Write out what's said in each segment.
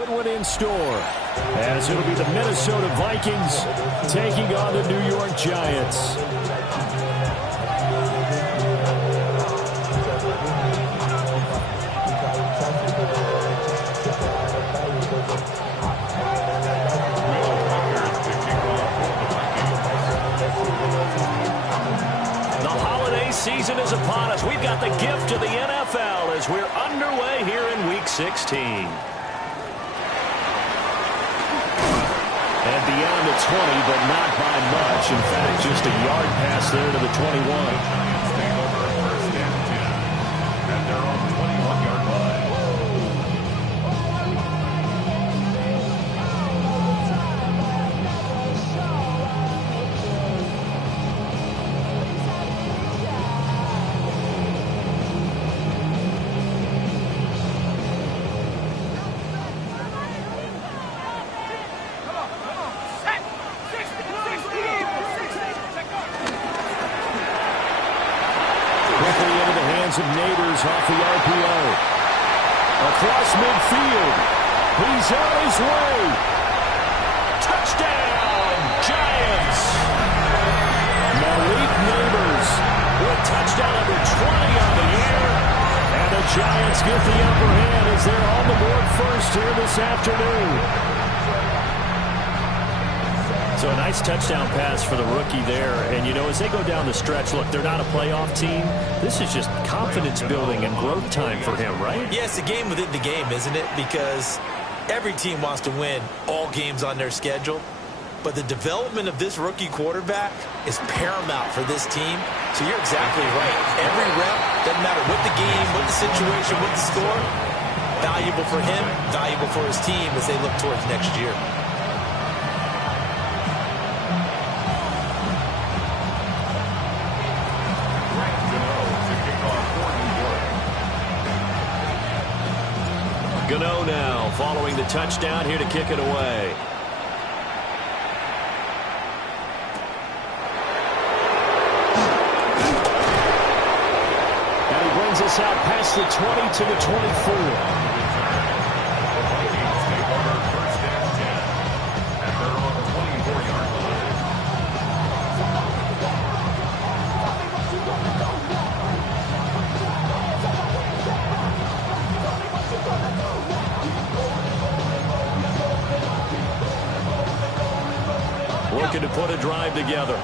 good one in store, as it'll be the Minnesota Vikings taking on the New York Giants. Season is upon us. We've got the gift of the NFL as we're underway here in Week 16. And beyond the 20, but not by much. In fact, just a yard pass there to the 21. Of Neighbors off the RPO. Across midfield. He's on his way. Touchdown, Giants. Malik Neighbors with touchdown number 20 on the year. And the Giants get the upper hand as they're on the board first here this afternoon. So a nice touchdown pass for the rookie there. And, you know, as they go down the stretch, look, they're not a playoff team. This is just confidence building and growth time for him, right? Yeah, it's a game within the game, isn't it? Because every team wants to win all games on their schedule. But the development of this rookie quarterback is paramount for this team. So you're exactly right. Every rep, doesn't matter what the game, what the situation, what the score, valuable for him, valuable for his team as they look towards next year. Gano now following the touchdown here to kick it away. And he brings us out past the 20 to the 24. Looking to put a drive together.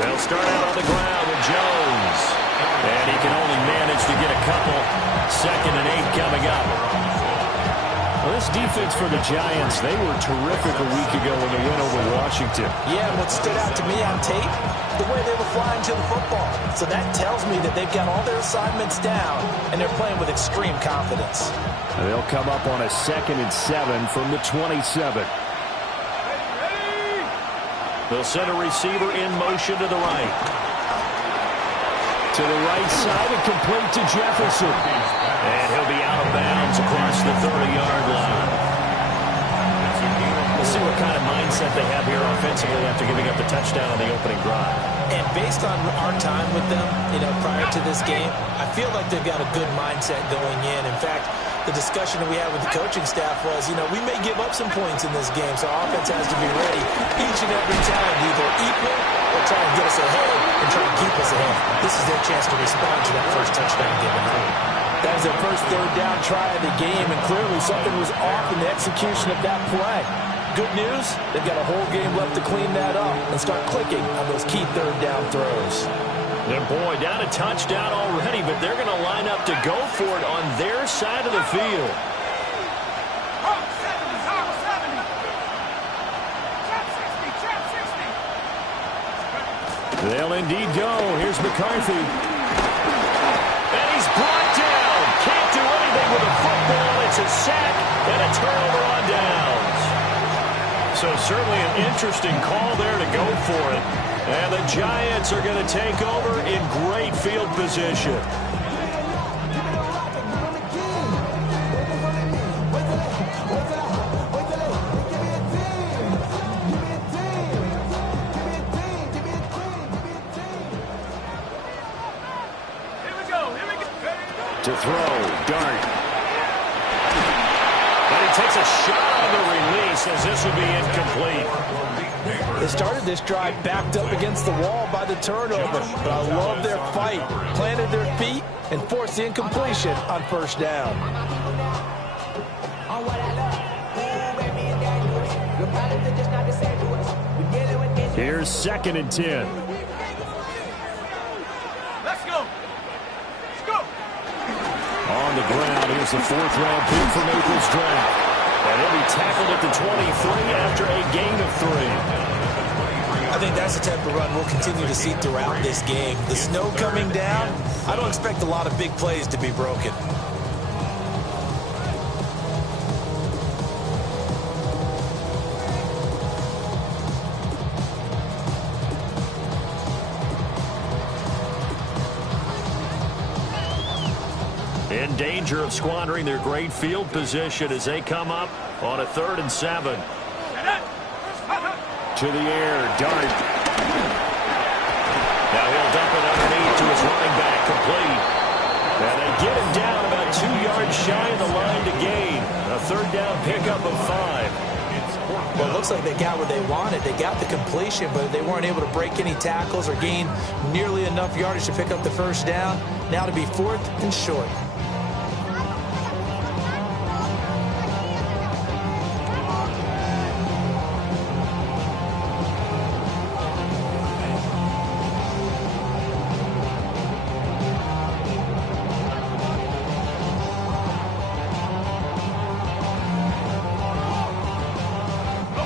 They'll start out on the ground with Jones. And he can only manage to get a couple. 2nd and 8 coming up. Well, this defense for the Giants, they were terrific a week ago in the win over Washington. Yeah, what stood out to me on tape, the way they were flying to the football. So that tells me that they've got all their assignments down, and they're playing with extreme confidence. They'll come up on a 2nd and 7 from the 27. They'll send a receiver in motion to the right. To the right side and complete to Jefferson. And he'll be out of bounds across the 30-yard line. We'll see what kind of mindset they have here offensively after giving up the touchdown on the opening drive. And based on our time with them, you know, prior to this game, I feel like they've got a good mindset going in. In fact, the discussion that we had with the coaching staff was, you know, we may give up some points in this game, so our offense has to be ready each and every time to either equal or try and get us ahead and try and keep us ahead. This is their chance to respond to that first touchdown given up. That was their first 3rd down try of the game, and clearly something was off in the execution of that play. Good news, they've got a whole game left to clean that up and start clicking on those key 3rd down throws. And boy, down a touchdown already, but they're going to line up to go for it on their side of the field. They'll indeed go. Here's McCarthy. And he's brought down. Can't do anything with a football. It's a sack and a turnover on downs. So certainly an interesting call there to go for it. And the Giants are going to take over in great field position. Here we go. To throw, Dart. And he takes a shot on the release as this will be incomplete. They started this drive backed up against the wall by the turnover, but I love their fight. Planted their feet and forced the incompletion on first down. Here's 2nd and 10. Let's go. On the ground, here's the 4th-round pick from April's draft. And he'll be tackled at the 23 after a gain of 3. I think that's the type of run we'll continue to see throughout this game. The snow coming down, I don't expect a lot of big plays to be broken. In danger of squandering their great field position as they come up on a 3rd and 7. To the air, Dart. Now he'll dump it underneath to his running back, complete. And they get him down about 2 yards shy of the line to gain. A 3rd down pickup of 5. Well, it looks like they got what they wanted. They got the completion, but they weren't able to break any tackles or gain nearly enough yardage to pick up the first down. Now to be 4th and short.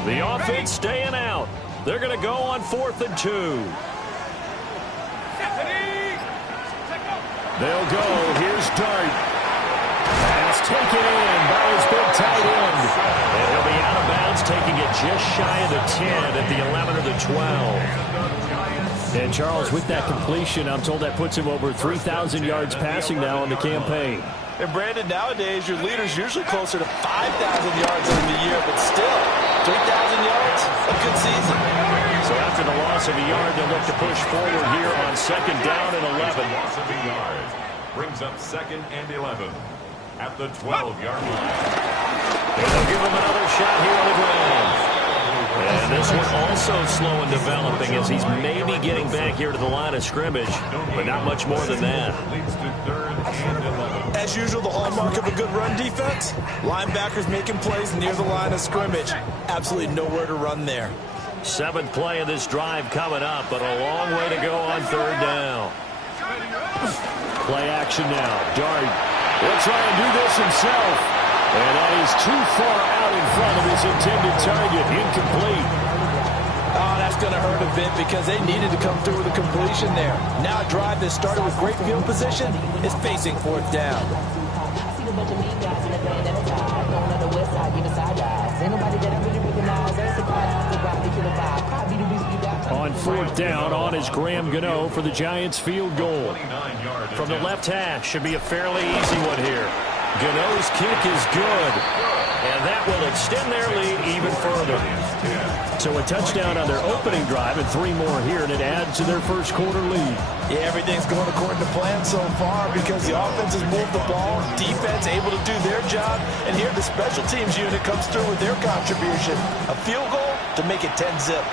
The offense staying out. They're going to go on 4th and 2. They'll go. Here's Dart. Pass taken in by his big tight end. And he'll be out of bounds, taking it just shy of the 10 at the 11 or the 12. And Charles, with that completion, I'm told that puts him over 3,000 yards passing now on the campaign. And Brandon, nowadays your leader's usually closer to 5,000 yards on the year, but still, 3,000 yards, a good season. So after the loss of a yard, they'll look to push forward here on 2nd down and 11. Loss of a yard brings up 2nd and 11 at the 12-yard line. And they'll give him another shot here on the ground. And this one also slow in developing as he's maybe getting back here to the line of scrimmage, but not much more than that. Leads to 3rd and 11. As usual, the hallmark of a good run defense, linebackers making plays near the line of scrimmage. Absolutely nowhere to run there. 7th play of this drive coming up, but a long way to go on 3rd down. Play action now. Dart will try and do this himself. And that is too far out in front of his intended target. Incomplete. Oh, that's going to hurt a bit because they needed to come through with a completion there. Now a drive that started with great field position is facing 4th down. I see the bunch of mean guys in the band at the side, going on the west side, giving side guys. Ain't nobody that I really recognize. There's a crowd to grab the killer vibe. Probably the reason you got On 4th down, on is Graham Gano for the Giants field goal. 29-yard From the left hash, should be a fairly easy one here. Gano's kick is good, and that will extend their lead even further. So a touchdown on their opening drive and 3 more here, and it adds to their first quarter lead. Yeah, everything's going according to plan so far because the offense has moved the ball, defense able to do their job, and here the special teams unit comes through with their contribution. A field goal to make it 10-zip.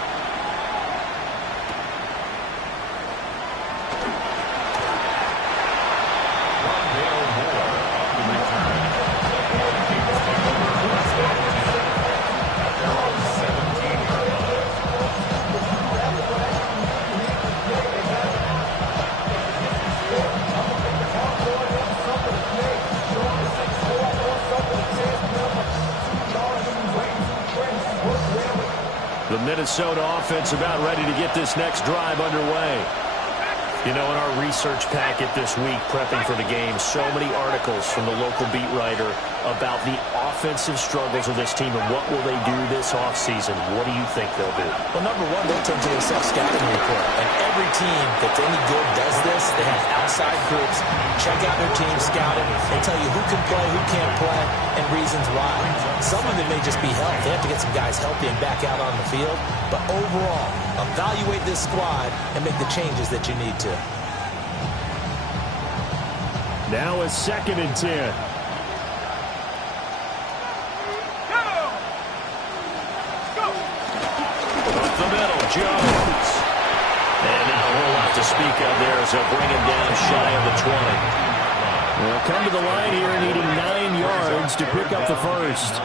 The Minnesota offense about ready to get this next drive underway. You know, in our research packet this week, prepping for the game, so many articles from the local beat writer about the offensive struggles of this team and what will they do this offseason. What do you think they'll do? Well, number one, they'll turn to their self-scouting report. And every team that's any good does this. They have outside groups, check out their team, scout it, and tell you who can play, who can't play, and reasons why. Some of it may just be health. They have to get some guys healthy and back out on the field. But overall, evaluate this squad and make the changes that you need to. Now a 2nd and 10. Up the middle, Jones. And not a whole lot to speak of there as they'll bring him down shy of the 20. They'll come to the line here needing 9 yards to pick up the first.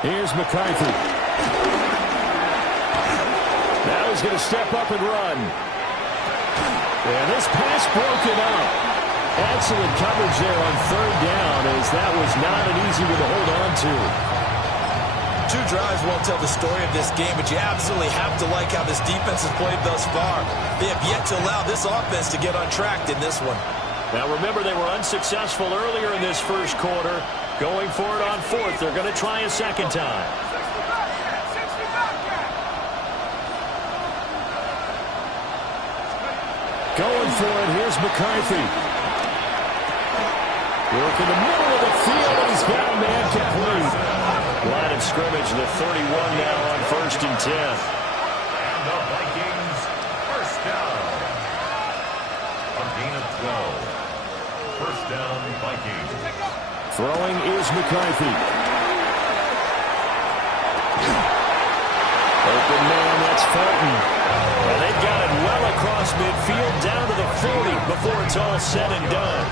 Here's McCarthy. Now he's going to step up and run. And this pass broken up. Excellent coverage there on 3rd down, as that was not an easy one to hold on to. 2 drives won't tell the story of this game, but you absolutely have to like how this defense has played thus far. They have yet to allow this offense to get on track in this one. Now remember, they were unsuccessful earlier in this first quarter. Going for it on 4th. They're going to try a 2nd time. Going for it. Here's McCarthy. Work in the middle of the field, and he's got a man complete. Line of scrimmage, the 31 now on 1st and 10. And the Vikings, first down. A gain of 12. First down, Vikings. Throwing is McCarthy. Open man, that's Fulton. And they've got it well across midfield, down to the 40 before it's all said and done.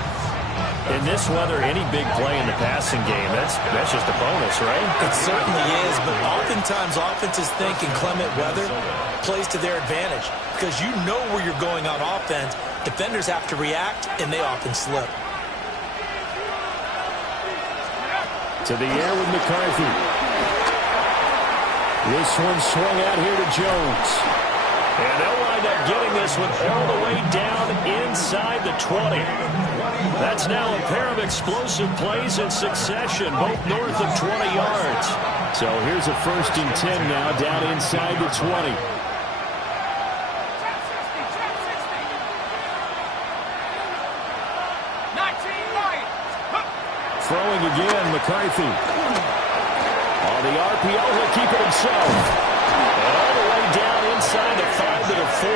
In this weather, any big play in the passing game, that's just a bonus, right? It certainly is, but oftentimes offenses think inclement weather plays to their advantage because you know where you're going on offense. Defenders have to react, and they often slip. To the air with McCarthy. This one swung out here to Jones. And they'll wind up getting this one all the way down inside the 20. That's now a pair of explosive plays in succession, both north of 20 yards. So here's a 1st and 10 now, down inside the 20. Throwing again, McCarthy. On the RPO, he'll keep it himself. All the way down inside the 5 to the 4.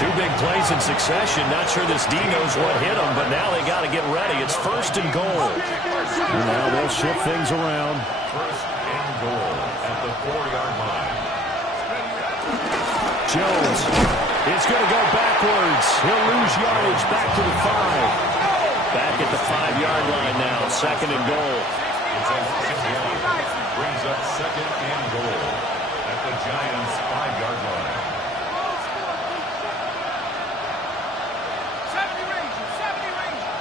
2 big plays in succession. Not sure this D knows what hit him, but now they got to get ready. It's 1st and goal. And now they'll shift things around. 1st and goal at the 4-yard line. Jones is going to go backwards. He'll lose yardage back to the 5. Back at the 5-yard line now. 2nd and goal. It's a 6-yard. Brings up 2nd and goal at the Giants' 5-yard line. 70 Rangers, 70 Rangers.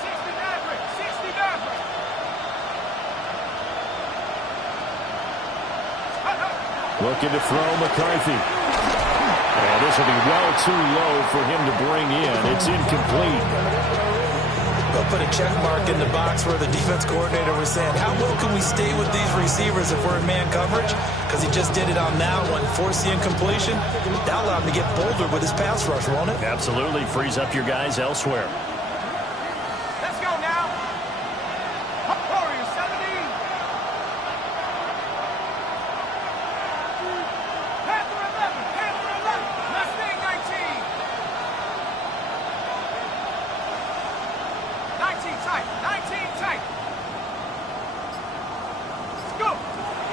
69 Rangers, 69 Rangers. Looking to throw McCarthy. And this will be well too low for him to bring in. It's incomplete. They'll put a check mark in the box where the defense coordinator was saying, how well can we stay with these receivers if we're in man coverage? Because he just did it on that one. Force the incompletion. That allowed him to get bolder with his pass rush, won't it? Absolutely. Frees up your guys elsewhere. Let's go now. Warriors 17. Panther 11. Panther 11. Mustang 19. 19 tight. 19 tight. Let's go.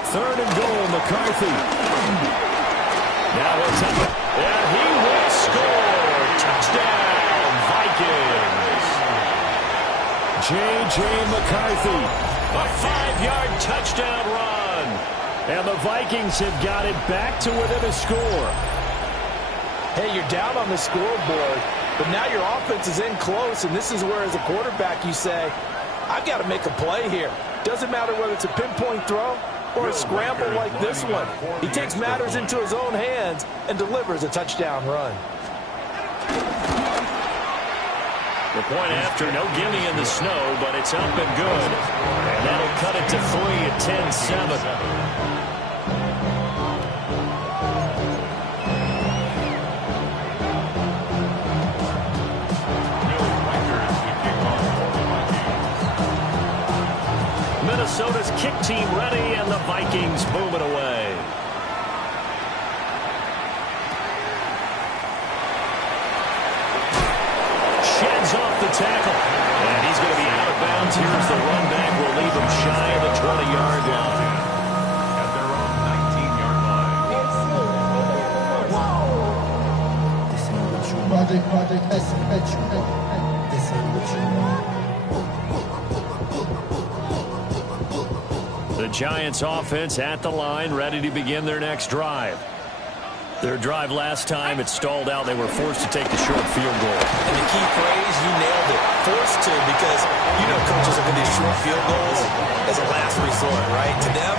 3rd and goal, McCarthy. Now he'll take it. And he will score. Touchdown, Vikings. J.J. McCarthy. A 5-yard touchdown run. And the Vikings have got it back to within a score. Hey, you're down on the scoreboard, but now your offense is in close, and this is where, as a quarterback, you say, I've got to make a play here. Doesn't matter whether it's a pinpoint throw or a scramble like this one. He takes matters into his own hands and delivers a touchdown run. The point after, no gimme in the snow, but it's up and good. And that'll cut it to 3 at 10-7. Minnesota's kick team ready, and the Vikings move it away. Sheds off the tackle. And he's going to be out of bounds. Here's the run back. Will leave him shy of the 20-yard line. At their own 19-yard line. The Giants offense at the line, ready to begin their next drive. Their drive last time, it stalled out. They were forced to take the short field goal. And the key phrase, you nailed it. Forced to, because you know coaches look at these short field goals as a last resort, right? To them,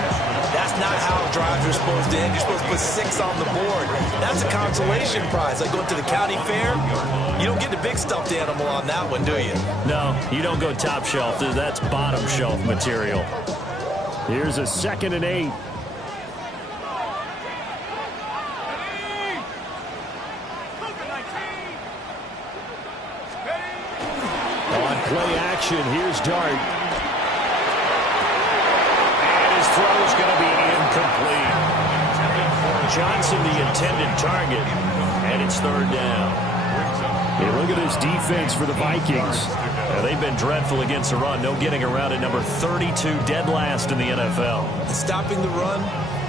that's not how drives are supposed to end. You're supposed to put 6 on the board. That's a consolation prize. Like going to the county fair, you don't get the big stuffed animal on that one, do you? No, you don't go top shelf. That's bottom shelf material. Here's a 2nd and 8. Play action. Here's Dart. And his throw is going to be incomplete. Johnson, the intended target, and it's 3rd down. Hey, look at this defense for the Vikings. They've been dreadful against the run. No getting around at number 32, dead last in the NFL. Stopping the run,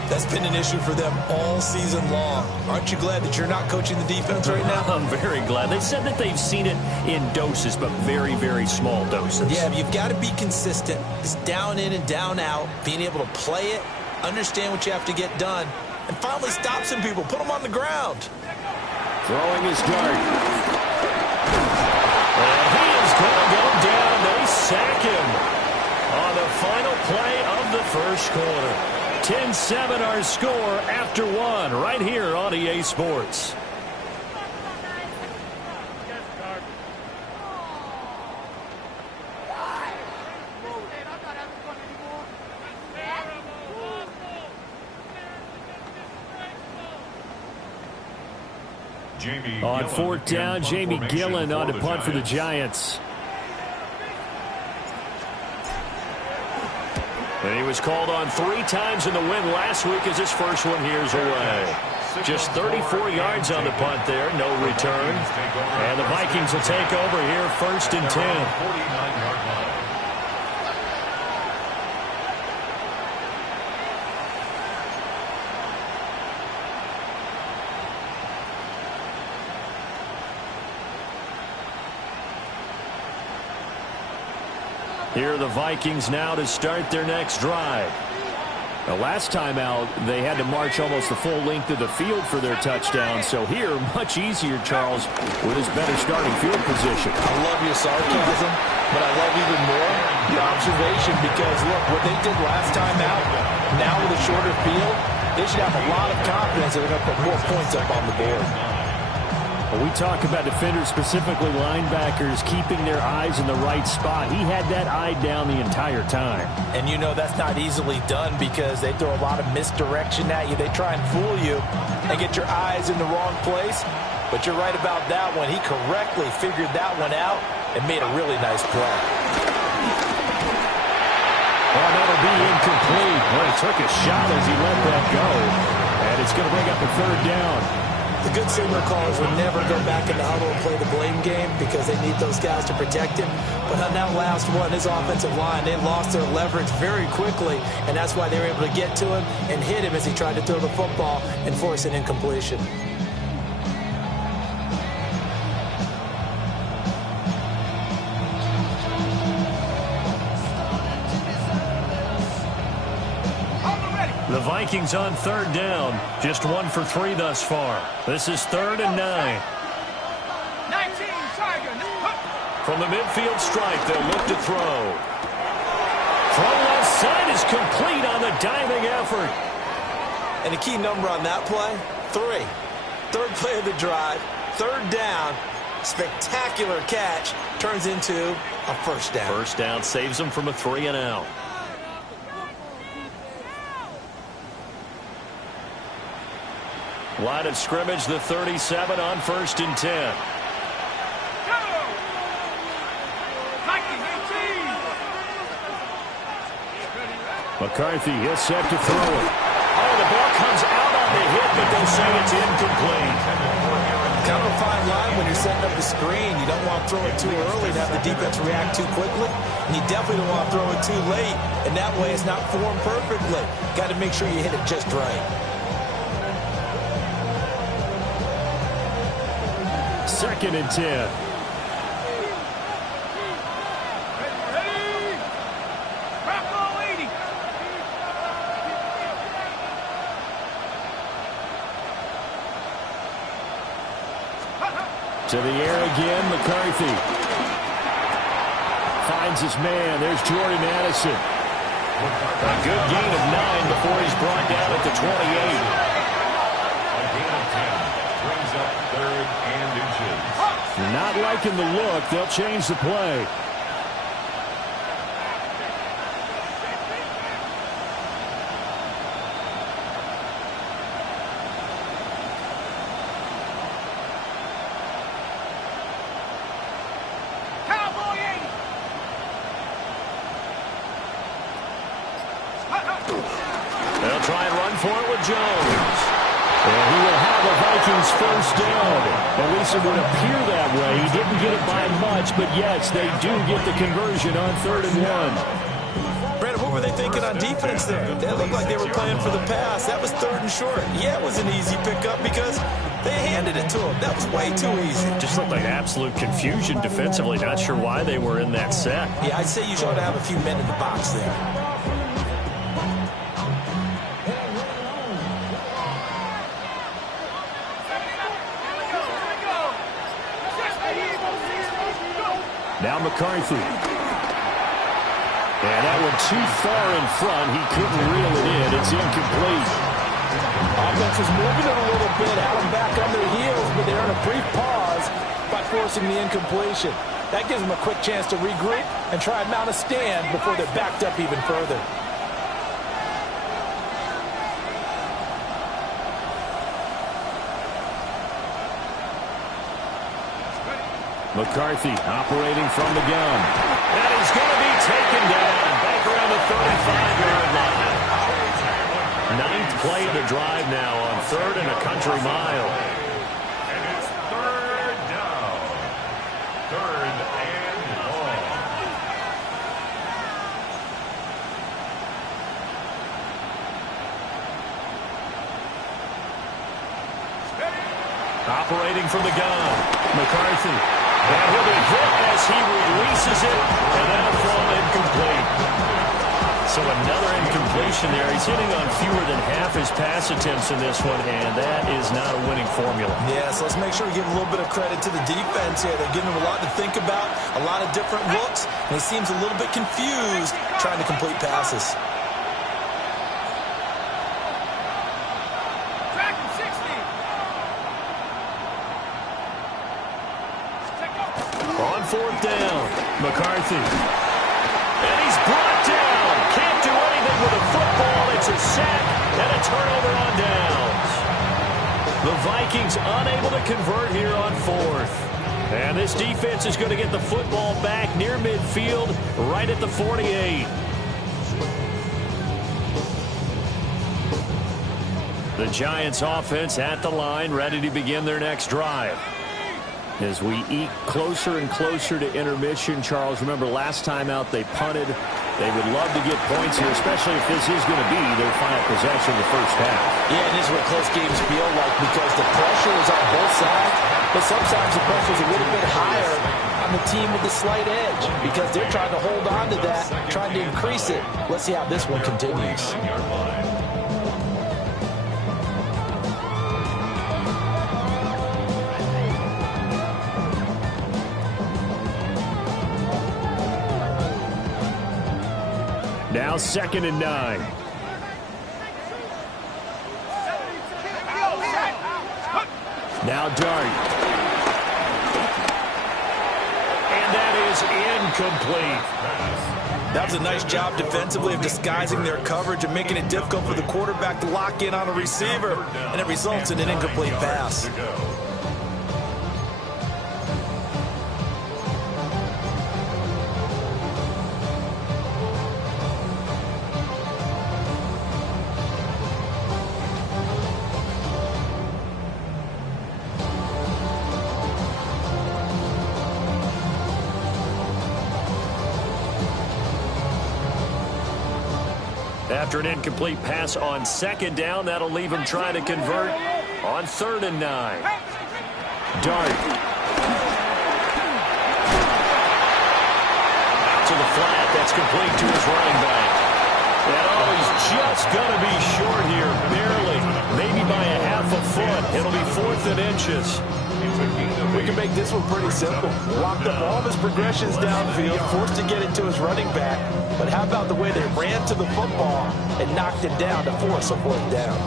that's been an issue for them all season long. Aren't you glad that you're not coaching the defense right now? I'm very glad. They said that they've seen it in doses, but very, very small doses. Yeah, you've got to be consistent. It's down in and down out, being able to play it, understand what you have to get done, and finally stop some people, put them on the ground. Throwing his dart. And he is going to go down. They sack him on the final play of the first quarter. 10-7 our score after 1 right here on EA Sports. On 4th down, Jamie Gillen on to punt for the Giants. And he was called on 3 times in the win last week as his first one here's away. Just 34 yards on the punt there, no return. And the Vikings will take over here 1st and 10. 49-yard line. Here are the Vikings now to start their next drive. The last time out, they had to march almost the full length of the field for their touchdown. So here, much easier, Charles, with his better starting field position. I love your sarcasm, but I love even more the observation because, look, what they did last time out, now with a shorter field, they should have a lot of confidence that they're going to put more points up on the board. Well, we talk about defenders, specifically linebackers, keeping their eyes in the right spot. He had that eye down the entire time. And you know that's not easily done because they throw a lot of misdirection at you. They try and fool you and get your eyes in the wrong place. But you're right about that one. He correctly figured that one out and made a really nice play. Well, that'll be incomplete. Well, he took a shot as he let that go. And it's going to bring up a 3rd down. The good signal callers will never go back in the huddle and play the blame game because they need those guys to protect him. But on that last one, his offensive line, they lost their leverage very quickly, and that's why they were able to get to him and hit him as he tried to throw the football and force an incompletion. The Vikings on 3rd down. Just 1 for 3 thus far. This is 3rd and 9. 19 Tigers. From the midfield stripe, they'll look to throw. Throw left side is complete on the diving effort. And the key number on that play, 3. 3rd play of the drive, 3rd down, spectacular catch, turns into a 1st down. 1st down saves them from a 3 and out. Line of scrimmage, the 37 on 1st and 10. Viking 18. McCarthy, he'll set to throw it. Oh, the ball comes out on the hit, but they'll say it's incomplete. Kind of a fine line when you're setting up the screen. You don't want to throw it too early to have the defense react too quickly, and you definitely don't want to throw it too late, and that way it's not formed perfectly. Got to make sure you hit it just right. Second and 10. To the air again, McCarthy. Finds his man. There's Jordan Addison. A good gain of 9 before he's brought down at the 28. A gain of 10 brings up 3rd and inches. You're not liking the look. They'll change the play. They'll try and run for it with Jones. And he will have a Vikings first down. At least it would appear that way. He didn't get it by much, but yes, they do get the conversion on 3rd and 1. Brandon, what were they thinking on defense there? They looked like they were playing for the pass. That was 3rd and short. Yeah, it was an easy pickup because they handed it to him. That was way too easy. Just looked like absolute confusion defensively. Not sure why they were in that set. Yeah, I'd say you should have a few men in the box there. Now McCarthy. And that one too far in front. He couldn't reel it in. It's incomplete. Offense is moving it a little bit, had them back on their heels, but they're in a brief pause by forcing the incompletion. That gives them a quick chance to regroup and try and mount a stand before they're backed up even further. McCarthy operating from the gun. And he's going to be taken down back around the 35-yard line. 9th play of the drive now on 3rd and a country mile. And it's 3rd down. 3rd and long. Operating from the gun. McCarthy. And he'll be hit as he releases it, and that'll fall incomplete. So another incompletion there. He's hitting on fewer than half his pass attempts in this one, and that is not a winning formula. Yeah, so let's make sure we give a little bit of credit to the defense here. They're giving him a lot to think about, a lot of different looks, and he seems a little bit confused trying to complete passes. On 4th down, McCarthy. And he's brought down. Can't do anything with a football. It's a sack and a turnover on downs. The Vikings unable to convert here on 4th. And this defense is going to get the football back near midfield, right at the 48. The Giants offense at the line, ready to begin their next drive. As we eat closer and closer to intermission, Charles, remember last time out they punted. They would love to get points here, especially if this is going to be their final possession of the first half. Yeah, and this is what close games feel like because the pressure is on both sides, but sometimes the pressure is a little bit higher on the team with the slight edge because they're trying to hold on to that, trying to increase it. Let's see how this one continues. Now 2nd and 9. Now Dart. And that is incomplete. That was a nice job defensively of disguising their coverage and making it difficult for the quarterback to lock in on a receiver, and it results in an incomplete pass. After an incomplete pass on second down, that'll leave him trying to convert on 3rd and 9. Dart. Out to the flat. That's complete to his running back. And he's just going to be short here, barely. Maybe by a half a foot. It'll be 4th and inches. We can make this one pretty simple. Locked up all of his progressions downfield, forced to get it to his running back. But how about the way they ran to the football and knocked him down to force a 4th down?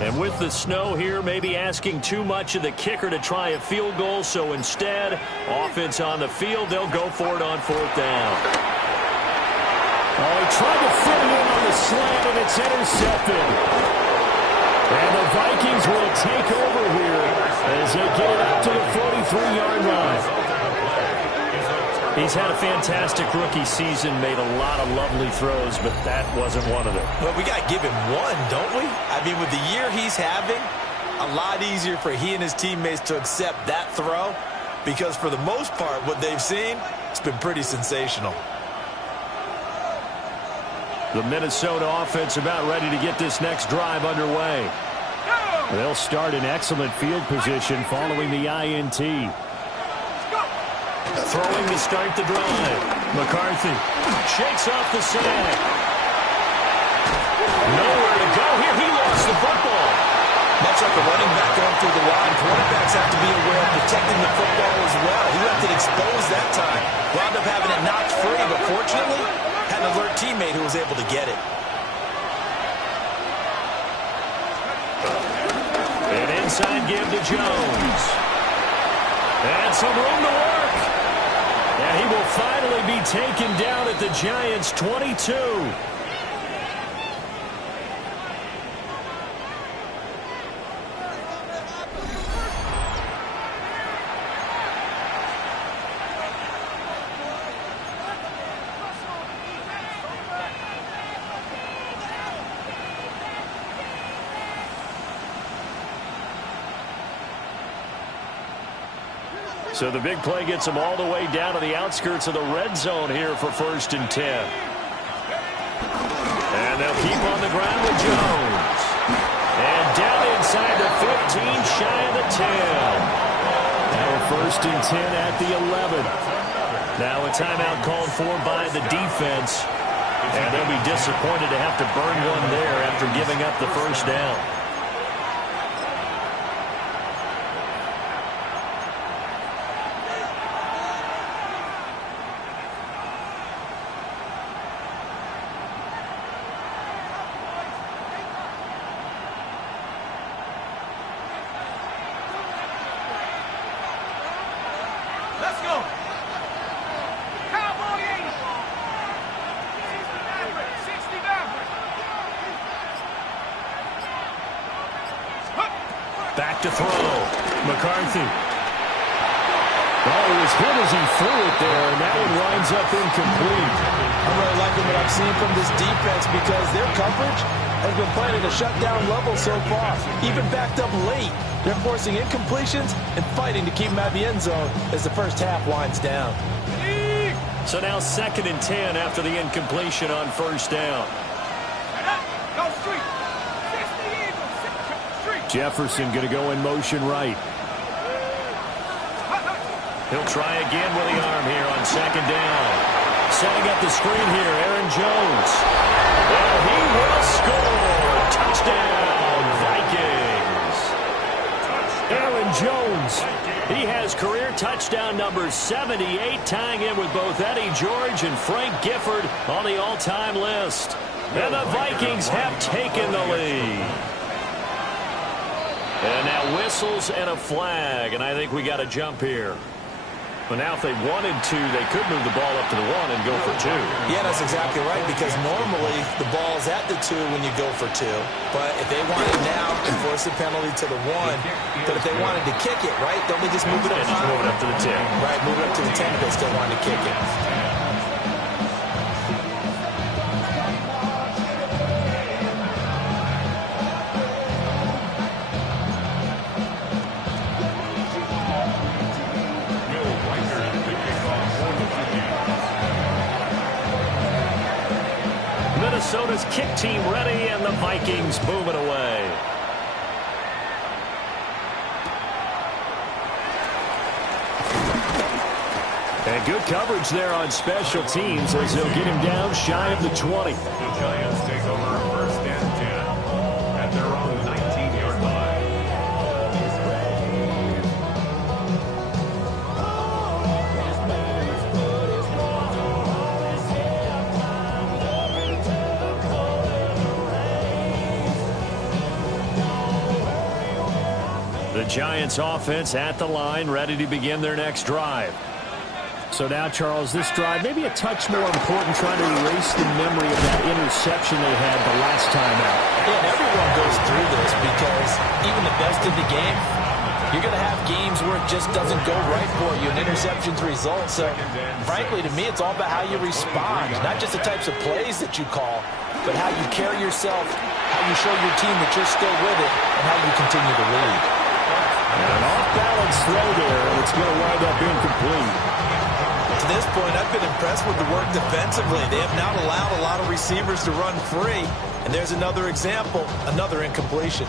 And with the snow here, maybe asking too much of the kicker to try a field goal. So instead, offense on the field, they'll go for it on 4th down. Oh, he tried to fit it in on the slant, and it's intercepted. And the Vikings will take over here as they get it up to the 43-yard line. He's had a fantastic rookie season, made a lot of lovely throws, but that wasn't one of them. Well, we got to give him one, don't we? I mean, with the year he's having, a lot easier for he and his teammates to accept that throw because for the most part, what they've seen, it's been pretty sensational. The Minnesota offense about ready to get this next drive underway. They'll start in excellent field position following the INT. Throwing to start the drive. McCarthy shakes off the sack. Nowhere to go here. He lost the football. Much like a running back going through the line, quarterbacks have to be aware of protecting the football as well. He left it exposed that time. Wound up having it knocked free, but fortunately, had an alert teammate who was able to get it. An inside give to Jones. And some room to work. And he will finally be taken down at the Giants' 22. So the big play gets them all the way down to the outskirts of the red zone here for 1st and 10. And they'll keep on the ground with Jones. And down inside the 15, shy of the 10. Now 1st and 10 at the 11. Now a timeout called for by the defense. And they'll be disappointed to have to burn one there after giving up the 1st down. Let's go. Cowboy 80. 60 Maverick. Back to throw. McCarthy. Oh, he was hit as he threw it there, and that one winds up incomplete. I'm really liking what I'm seeing from this defense because their coverage has been playing at a shutdown level so far. Even backed up late, they're forcing incompletions and fighting to keep them out of the end zone as the first half winds down. So now 2nd and 10 after the incompletion on 1st down. Go street. 60 Eagles. Street. Jefferson going to go in motion right. He'll try again with the arm here on 2nd down. Setting up the screen here, Aaron Jones. And he will score. Touchdown, Vikings. Aaron Jones. He has career touchdown number 78, tying in with both Eddie George and Frank Gifford on the all-time list. And the Vikings have taken the lead. And now whistles and a flag, and I think we got a jump here. But now if they wanted to, they could move the ball up to the 1 and go for 2. Yeah, that's exactly right, because normally the ball's at the 2 when you go for 2. But if they wanted now to force the penalty to the 1, but if they wanted to kick it, right, don't they just move it up? Just move it up to the 10. Right, move it up to the 10 if they still wanted to kick it. Minnesota's kick team ready, and the Vikings move it away. And good coverage there on special teams as he'll get him down shy of the 20. The Giants take over first and 10 at their own 19-yard line. The Giants offense at the line, ready to begin their next drive. So now, Charles, this drive maybe a touch more important, trying to erase the memory of that interception they had the last time out. Yeah, and everyone goes through this because even the best in the game, you're going to have games where it just doesn't go right for you, and interceptions result. So, frankly, to me, it's all about how you respond, not just the types of plays that you call, but how you carry yourself, how you show your team that you're still with it, and how you continue to lead. And an off-balance throw there, and it's going to wind up incomplete. To this point, I've been impressed with the work defensively. They have not allowed a lot of receivers to run free. And there's another example, another incompletion.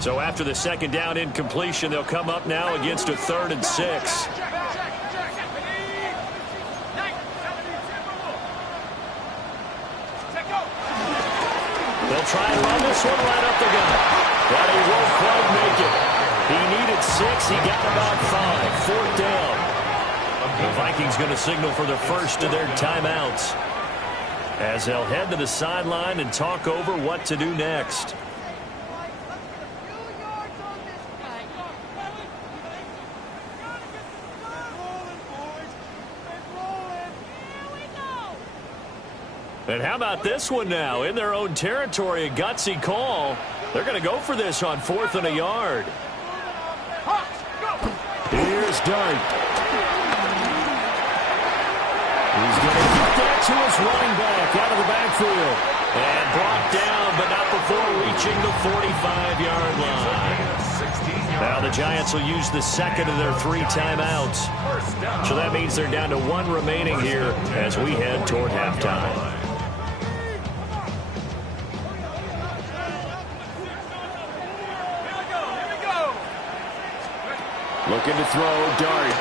So after the second down incompletion, they'll come up now against a 3rd and 6. They'll try and run this one right up the gut. But he won't quite make it. He needed 6. He got about 5. 4th down. The Vikings going to signal for the first of their timeouts as they'll head to the sideline and talk over what to do next. And how about this one now? In their own territory, a gutsy call. They're going to go for this on 4th and a yard. Here's Dart. He's going to get that to his running back out of the backfield. And brought down, but not before reaching the 45-yard line. Now the Giants will use the second of their 3 timeouts. So that means they're down to 1 remaining here as we head toward halftime. Looking to throw, Dart.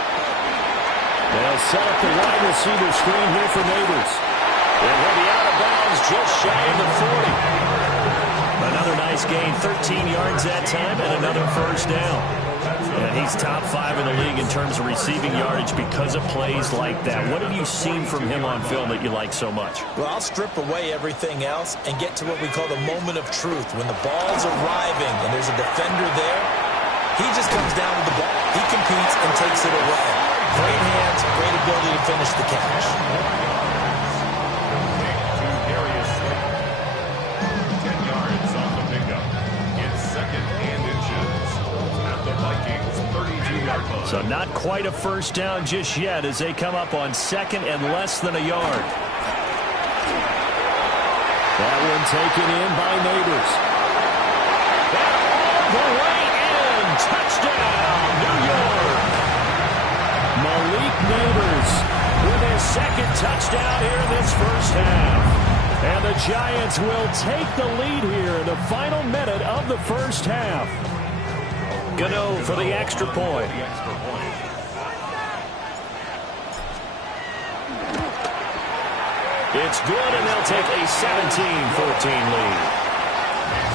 They'll set up the wide receiver screen here for Neighbors. And he'll be out of bounds just shy of the 40. Another nice gain, 13 yards that time, and another first down. And he's top 5 in the league in terms of receiving yardage because of plays like that. What have you seen from him on film that you like so much? Well, I'll strip away everything else and get to what we call the moment of truth. When the ball's arriving and there's a defender there, he just comes down with the ball. He competes and takes it away. Great hands, great ability to finish the catch. 10 yards on the pickup. It's 2nd and inches at the Vikings 32-yard line. So not quite a first down just yet as they come up on 2nd and less than a yard. That one taken in by Neighbors. And all the way in. Touchdown, New York. Malik Neighbors With his 2nd touchdown here in this first half. And the Giants will take the lead here in the final minute of the first half. Gano for the extra point. It's good, and they'll take a 17-14 lead.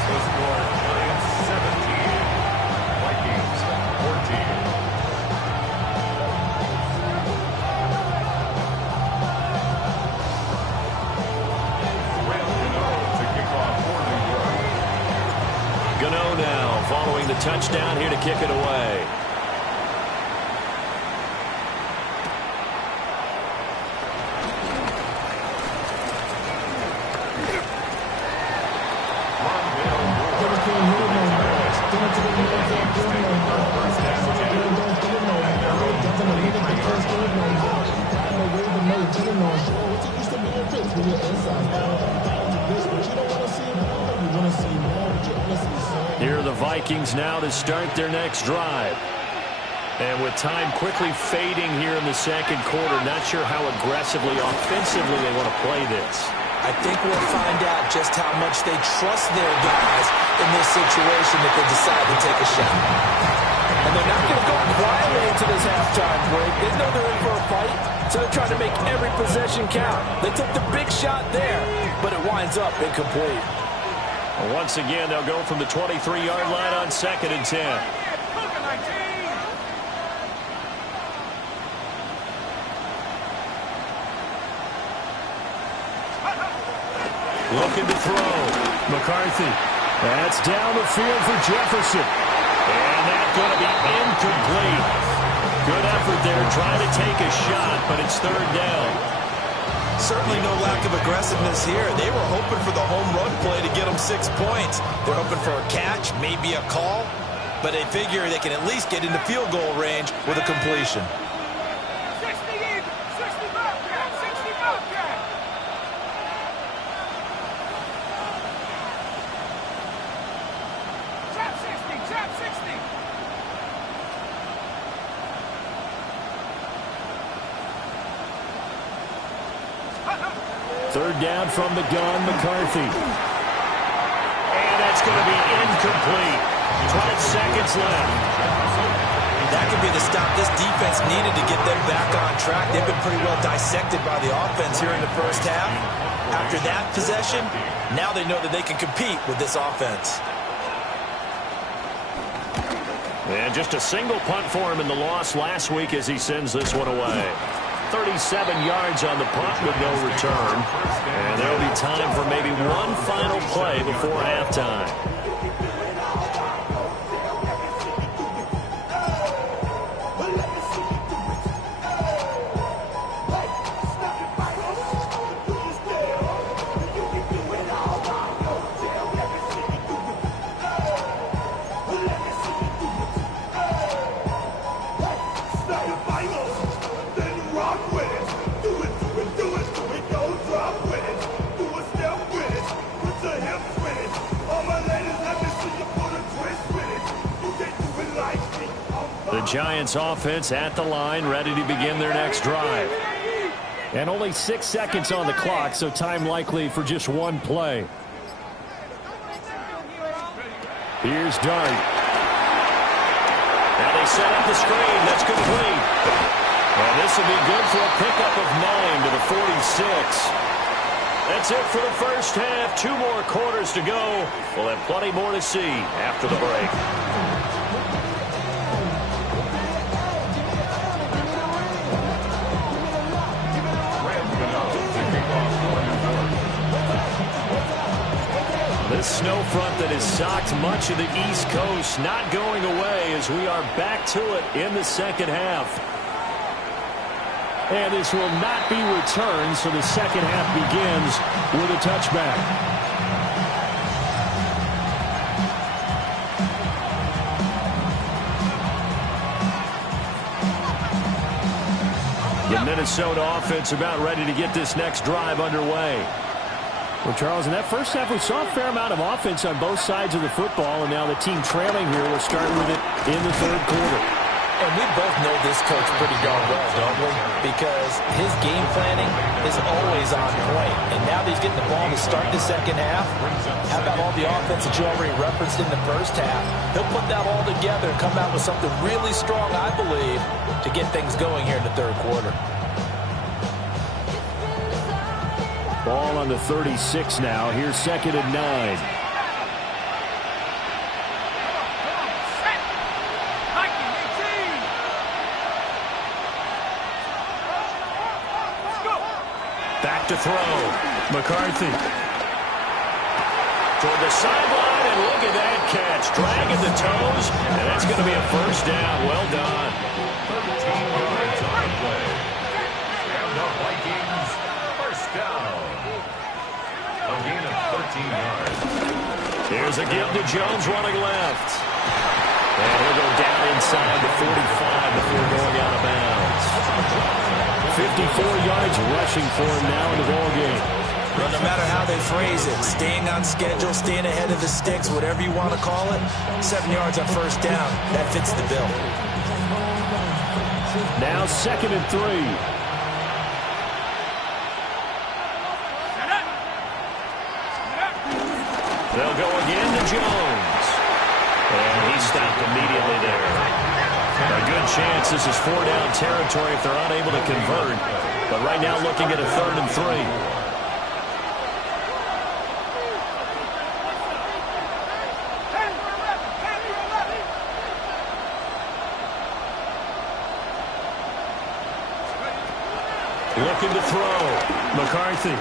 The score, Giants 17, Vikings 14. Gano now following the touchdown here to kick it away. Here are the Vikings now to start their next drive. And with time quickly fading here in the second quarter, not sure how aggressively, offensively they want to play this. I think we'll find out just how much they trust their guys in this situation if they decide to take a shot. And they're not going to go quietly into this halftime break. They know they're in for a fight, so they're trying to make every possession count. They took the big shot there, but it winds up incomplete. Once again, they'll go from the 23-yard line on 2nd and 10. Looking to throw. McCarthy. That's down the field for Jefferson. And that's going to be incomplete. Good effort there trying to take a shot, but it's 3rd down. Certainly no lack of aggressiveness here. They were hoping for the home run play to get them 6 points. They're hoping for a catch, maybe a call, but they figure they can at least get into field goal range with a completion. 60 even, 60 Bobcat, 60 Bobcat. Chop 60, chop 60. 3rd down from the gun, McCarthy. And that's going to be incomplete. 12 seconds left. That could be the stop this defense needed to get them back on track. They've been pretty well dissected by the offense here in the first half. After that possession, now they know that they can compete with this offense. And just a single punt for him in the loss last week as he sends this one away. 37 yards on the punt with no return. And there'll be time for maybe one final play before halftime. The Giants offense at the line, ready to begin their next drive. And only 6 seconds on the clock, so time likely for just one play. Here's Dart. And they set up the screen. That's complete. And this will be good for a pickup of 9 to the 46. That's it for the first half. 2 more quarters to go. We'll have plenty more to see after the break. This snow front that has socked much of the East Coast not going away as we are back to it in the second half. And this will not be returned, so the second half begins with a touchback. The Minnesota offense about ready to get this next drive underway. Well, Charles, in that first half, we saw a fair amount of offense on both sides of the football, and now the team trailing here will start with it in the third quarter. And we both know this coach pretty darn well, don't we? Because his game planning is always on point. And now that he's getting the ball to start the second half, how about all the offense that you already referenced in the first half? He'll put that all together and come out with something really strong, I believe, to get things going here in the third quarter. Ball on the 36 now. Here's 2nd and 9. Back to throw. McCarthy. Toward the sideline, and look at that catch. Dragging the toes, and that's going to be a first down. Well done. 13 yards on the play. And the Vikings, first down. A gain of 13 yards. Here's a give to Jones running left. And he'll go down inside the 45 before going out of bounds. 15 54 yards rushing for him now in the ballgame. Well, no matter how they phrase it, staying on schedule, staying ahead of the sticks, whatever you want to call it, 7 yards on first down, that fits the bill. Now 2nd and 3. They'll go again to Jones. And he stopped immediately there. A good chance this is 4-down territory if they're unable to convert. But right now looking at a 3rd and 3. Looking to throw. McCarthy.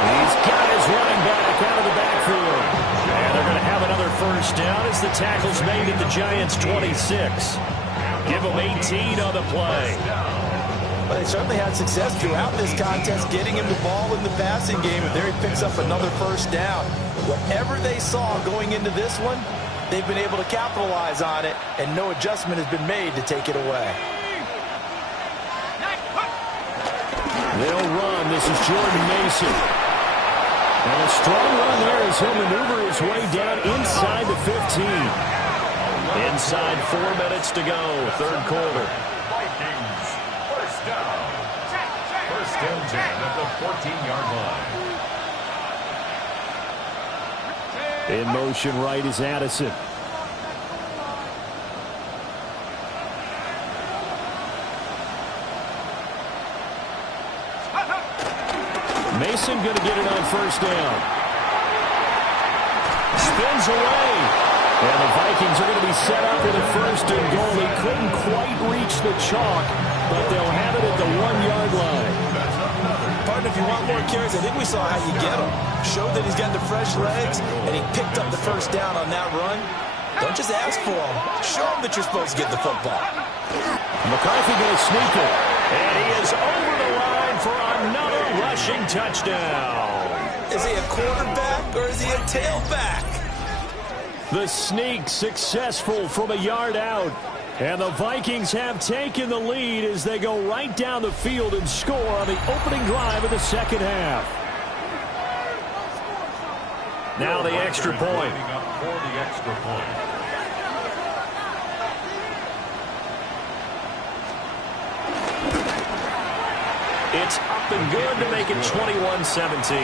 He's got his running back out of the backfield. And they're going to have another first down as the tackle's made at the Giants' 26. Give them 18 on the play. Well, they certainly had success throughout this contest getting him the ball in the passing game, and there he picks up another first down. Whatever they saw going into this one, they've been able to capitalize on it, and no adjustment has been made to take it away. They'll run. This is Jordan Mason. And a strong run there as he'll maneuver his way down inside the 15. Inside 4 minutes to go, 3rd quarter. Vikings, first down. 1st and 10 at the 14-yard line. In motion right is Addison. Mason going to get it on first down. Spins away. And the Vikings are going to be set up with a 1st and goal. He couldn't quite reach the chalk, but they'll have it at the 1-yard line. Partner, if you want more carries, I think we saw how you get him. Showed that he's got the fresh legs, and he picked up the first down on that run. Don't just ask for him. Show him that you're supposed to get the football. McCarthy going to sneak it. And he is over the line for another rushing touchdown. Is he a quarterback or is he a tailback? The sneak successful from a yard out. And the Vikings have taken the lead as they go right down the field and score on the opening drive of the 2nd half. Now the extra point. For the extra point. It's up and good to make it 21-17.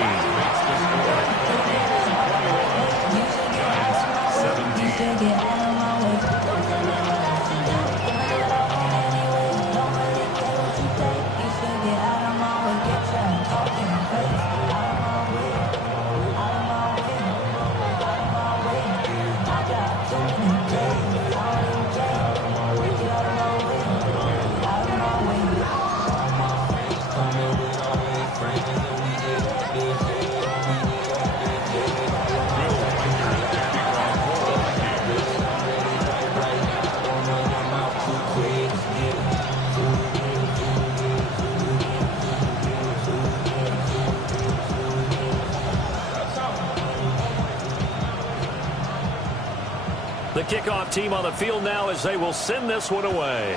The kickoff team on the field now as they will send this one away.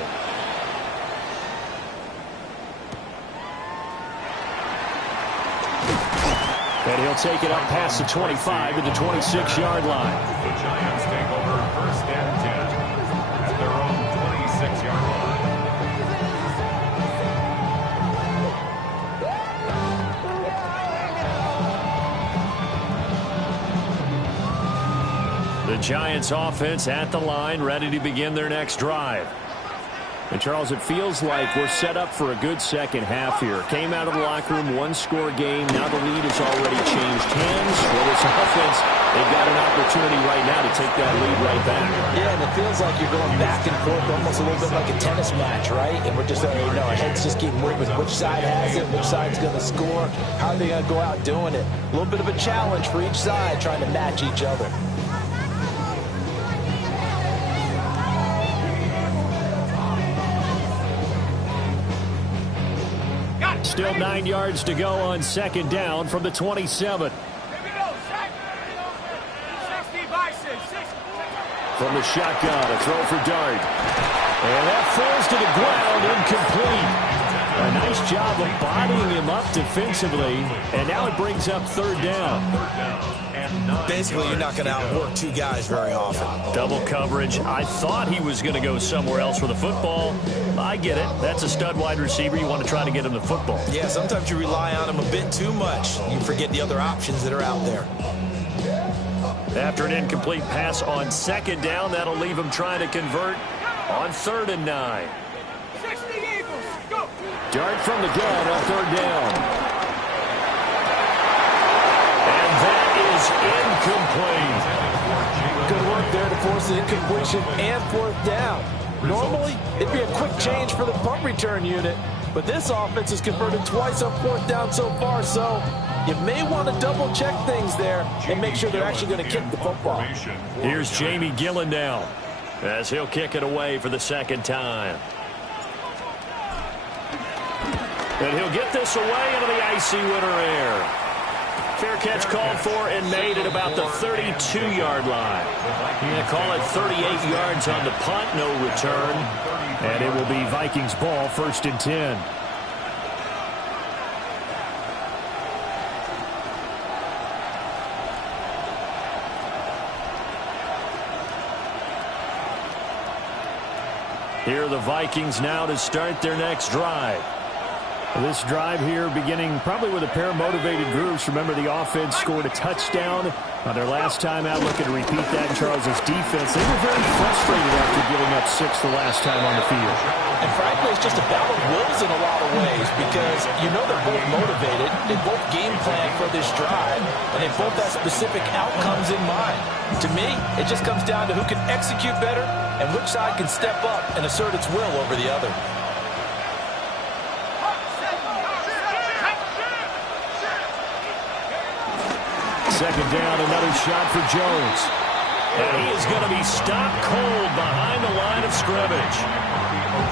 And he'll take it up past the 25 to the 26-yard line. The Giants take over 1st and 10 at their own 26-yard The Giants offense at the line, ready to begin their next drive. And, Charles, it feels like we're set up for a good second half here. Came out of the locker room, 1-score game. Now the lead has already changed hands. For this offense, they've got an opportunity right now to take that lead right back. Yeah, and it feels like you're going back and forth, almost a little bit like a tennis match, right? And we're just, our heads just keep moving. Which side has it? Which side's going to score? How are they going to go out doing it? A little bit of a challenge for each side, trying to match each other. Still 9 yards to go on 2nd down from the 27. From the shotgun, a throw for Dart. And that falls to the ground, incomplete. A nice job of bodying him up defensively, and now it brings up third down. Basically, you're not going to outwork two guys very often. Double coverage. I thought he was going to go somewhere else for the football. I get it. That's a stud wide receiver. You want to try to get him the football. Yeah, sometimes you rely on him a bit too much. You forget the other options that are out there. After an incomplete pass on second down, that'll leave him trying to convert on 3rd and 9. 60 Eagles, go! Dart from the gun on third down. And that is incomplete. Good work there to force the incompletion and 4th down. Normally, it'd be a quick change for the punt return unit, but this offense has converted twice on 4th down so far, so you may want to double-check things there and make sure they're actually going to kick the football. Here's Jamie Gillen now, as he'll kick it away for the second time. And he'll get this away into the icy winter air. Fair catch called for and made at about the 32-yard line. You're going to call it 38 yards on the punt, no return. And it will be Vikings ball, 1st and 10. Here are the Vikings now to start their next drive. This drive here beginning probably with a pair of motivated groups. Remember, the offense scored a touchdown on their last time out. Looking to repeat that in Charles's defense. They were very frustrated after giving up 6 the last time on the field. And frankly, it's just a battle of wills in a lot of ways because you know they're both motivated. They both game plan for this drive, and they both have specific outcomes in mind. To me, it just comes down to who can execute better and which side can step up and assert its will over the other. Second down, another shot for Jones. And he is going to be stopped cold behind the line of scrimmage.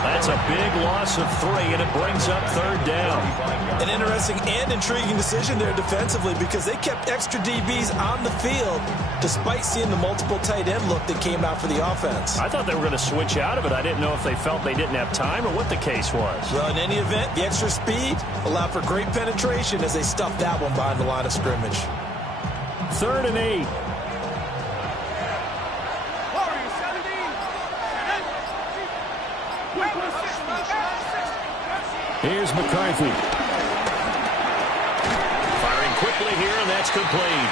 That's a big loss of 3, and it brings up 3rd down. An interesting and intriguing decision there defensively because they kept extra DBs on the field despite seeing the multiple tight end look that came out for the offense. I thought they were going to switch out of it. I didn't know if they felt they didn't have time or what the case was. Well, in any event, the extra speed allowed for great penetration as they stuffed that one behind the line of scrimmage. 3rd and 8. Here's McCarthy. Firing quickly here, and that's complete.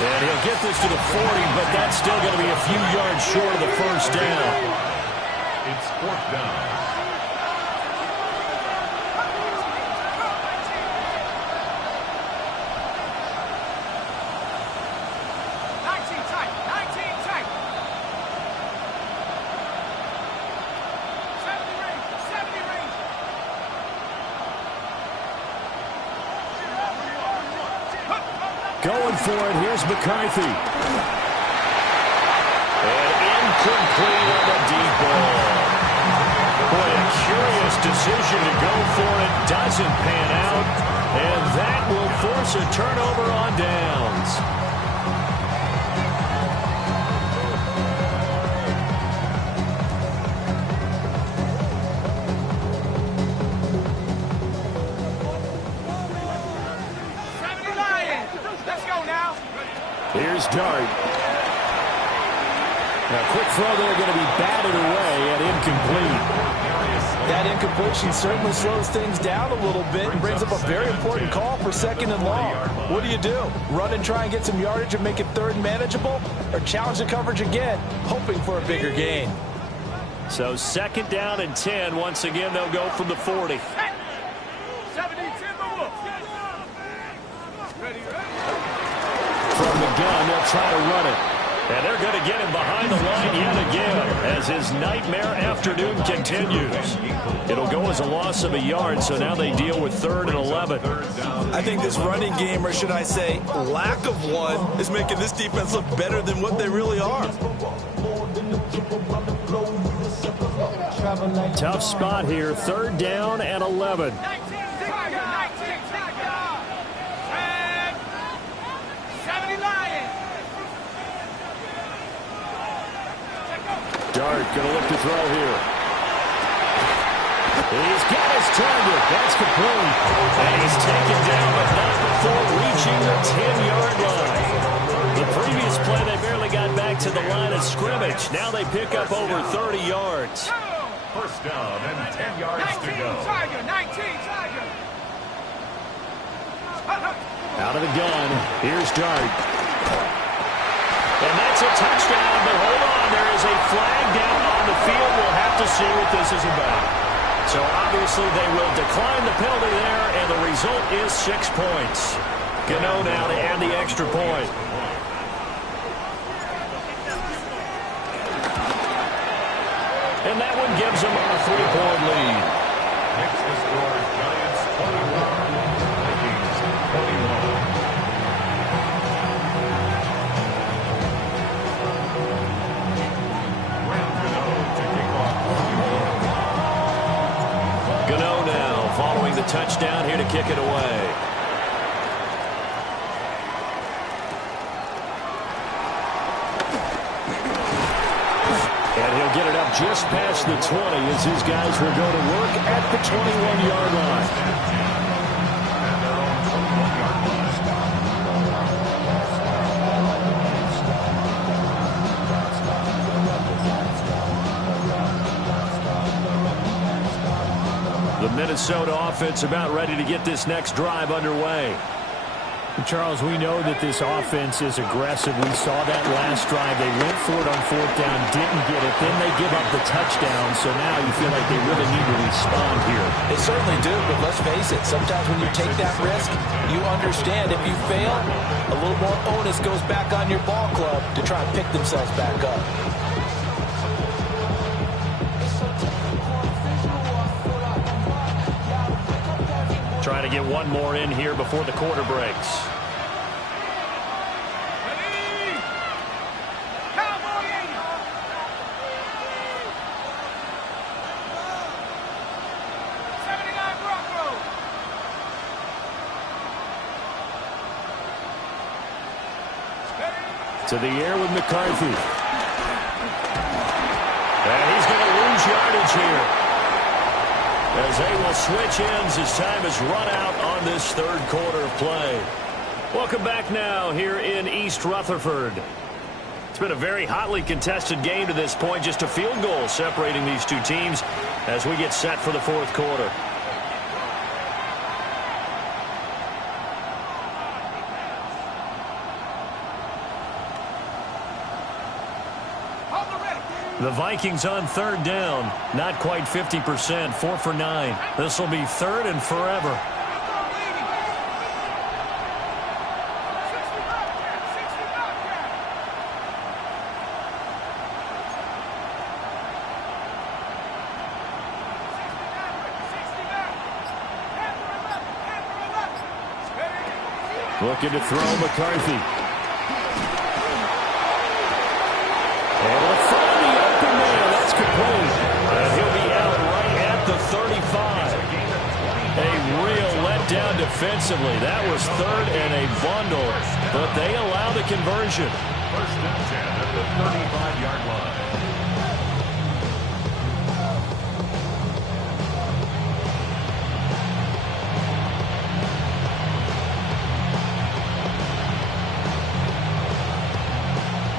And he'll get this to the 40, but that's still going to be a few yards short of the 1st down. It's 4th down. Going for it. Here's McCarthy. And incomplete on the deep ball. Boy, a curious decision to go for it. Doesn't pan out. And that will force a turnover on downs. Here's Dart. Now, quick throw there, going to be batted away and incomplete. That incompletion certainly slows things down a little bit and brings up a very important call for 2nd and long. What do you do? Run and try and get some yardage and make it 3rd manageable? Or challenge the coverage again, hoping for a bigger gain? So 2nd down and 10. Once again, they'll go from the 40. From the gun, they'll try to run it. And they're going to get him behind the line yet again as his nightmare afternoon continues. It'll go as a loss of a yard, so now they deal with 3rd and 11. I think this running game, or should I say lack of one, is making this defense look better than what they really are. Tough spot here. 3rd down and 11. Dart going to look to throw here. He's got his target. That's complete. And he's taken down, but not before reaching the 10-yard line. The previous play, they barely got back to the line of scrimmage. Now they pick up over 30 yards. First down and 10 yards to go. 19, Tiger. Out of the gun. Here's Dart. And that's a touchdown, but hold on. There is a flag down on the field. We'll have to see what this is about. So obviously they will decline the penalty there, and the result is 6 points. Gano now to add the extra point. And that one gives them a 3-point lead. Next to score, Giants 21, Vikings 21. Gano now following the touchdown here to kick it away. And he'll get it up just past the 20 as his guys will go to work at the 21-yard line. The Minnesota offense about ready to get this next drive underway. Charles, we know that this offense is aggressive. We saw that last drive. They went for it on 4th down, didn't get it. Then they give up the touchdown. So now you feel like they really need to respond here. They certainly do, but let's face it. Sometimes when you take that risk, you understand if you fail, a little more onus goes back on your ball club to try and pick themselves back up. Trying to get one more in here before the quarter breaks. Ready? Cowboy 80. '79 Broncos. To the air with McCarthy. And he's going to lose yardage here, as they will switch ends as time has run out on this third quarter of play. Welcome back now here in East Rutherford. It's been a very hotly contested game to this point. Just a field goal separating these two teams as we get set for the fourth quarter. The Vikings on 3rd down. Not quite 50%. 4 for 9. This will be 3rd and forever. Looking to throw McCarthy. Complete. And he'll be out right at the 35. A real letdown defensively. That was 3rd and a bundle, but they allow the conversion. First and 10 at the 35-yard line.